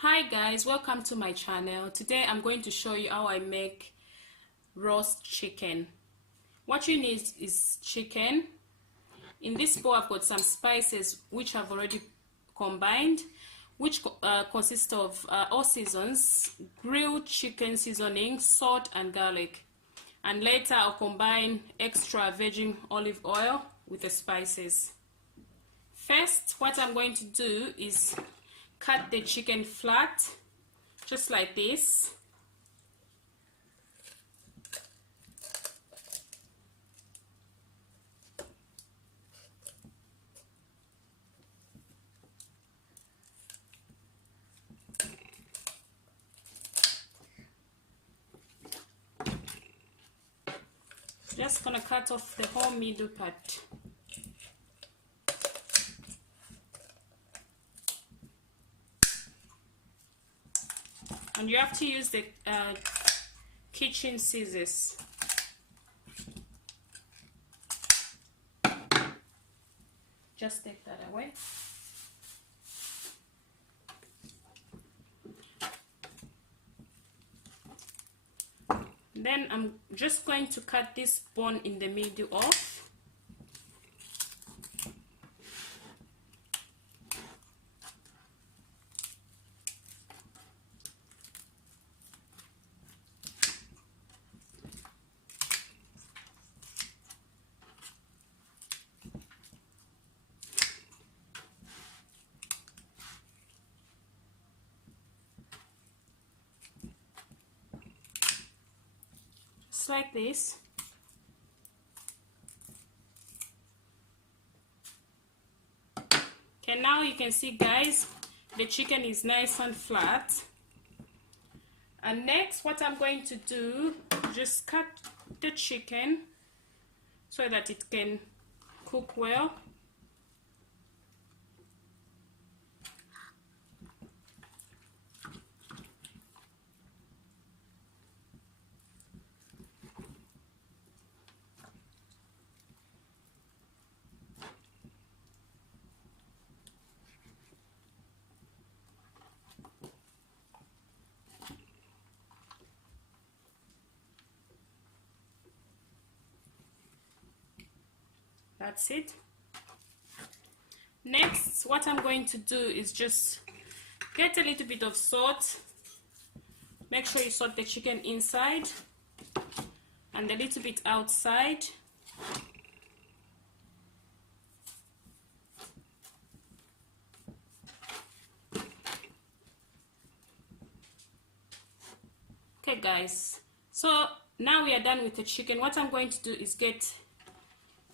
Hi guys, welcome to my channel. Today I'm going to show you how I make roast chicken. What you need is chicken. In this bowl I've got some spices which I've already combined, which consist of all seasons, grilled chicken seasoning, salt and garlic. And later I'll combine extra virgin olive oil with the spices. First, what I'm going to do is cut the chicken flat, just like this. Just gonna cut off the whole middle part. And you have to use the kitchen scissors. Just take that away. Then I'm just going to cut this bone in the middle off. Like this. Okay, now you can see guys, the chicken is nice and flat. And next what I'm going to do, just cut the chicken so that it can cook well. That's it. Next, what I'm going to do is just get a little bit of salt. Make sure you salt the chicken inside and a little bit outside. Okay guys, so now we are done with the chicken. What I'm going to do is get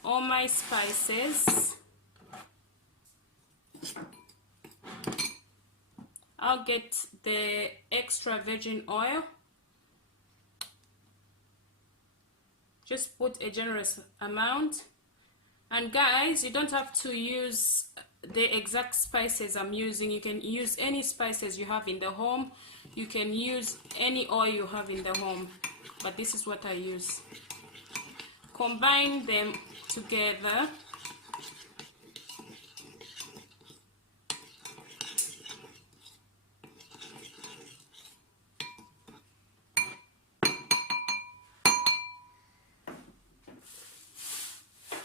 all my spices. I'll get the extra virgin oil. Just put a generous amount. And guys, you don't have to use the exact spices I'm using. You can use any spices you have in the home. You can use any oil you have in the home. But this is what I use. Combine them together.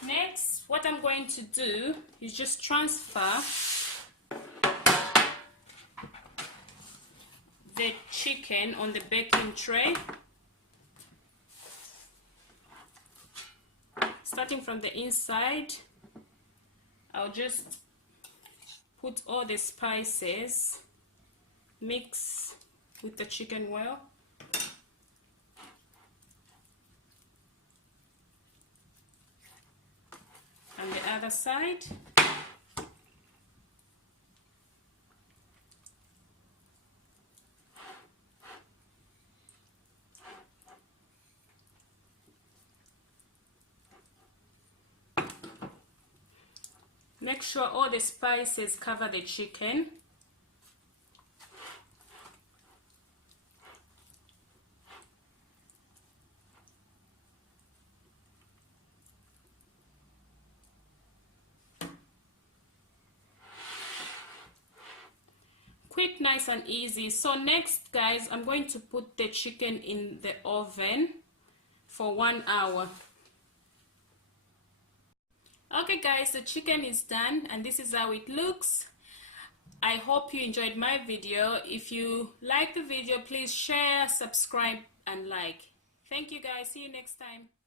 Next, what I'm going to do is just transfer the chicken on the baking tray. Starting from the inside, I'll just put all the spices, mix with the chicken well. And the other side. Make sure all the spices cover the chicken. Quick quick, nice and easy. So next guys, I'm going to put the chicken in the oven for 1 hour. Okay guys, the chicken is done and this is how it looks. I hope you enjoyed my video. If you like the video, please share, subscribe and like. Thank you guys. See you next time.